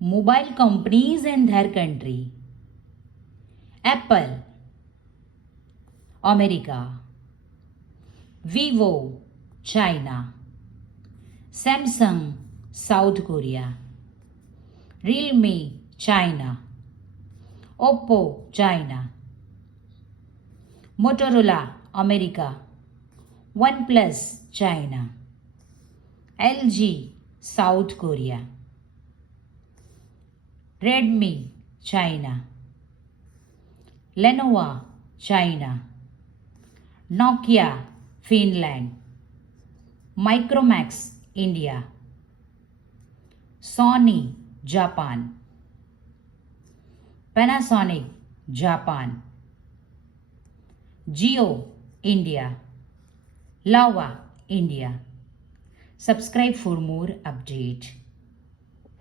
mobile companies in their country. Apple, America. Vivo, China. Samsung, South Korea. Realme, China. Oppo, China. Motorola, America. OnePlus, China. LG, South Korea. Redmi, China. Lenovo, China. Nokia, Finland. Micromax, India. Sony, Japan. Panasonic, Japan. Jio, India. Lava, India. Subscribe for more update.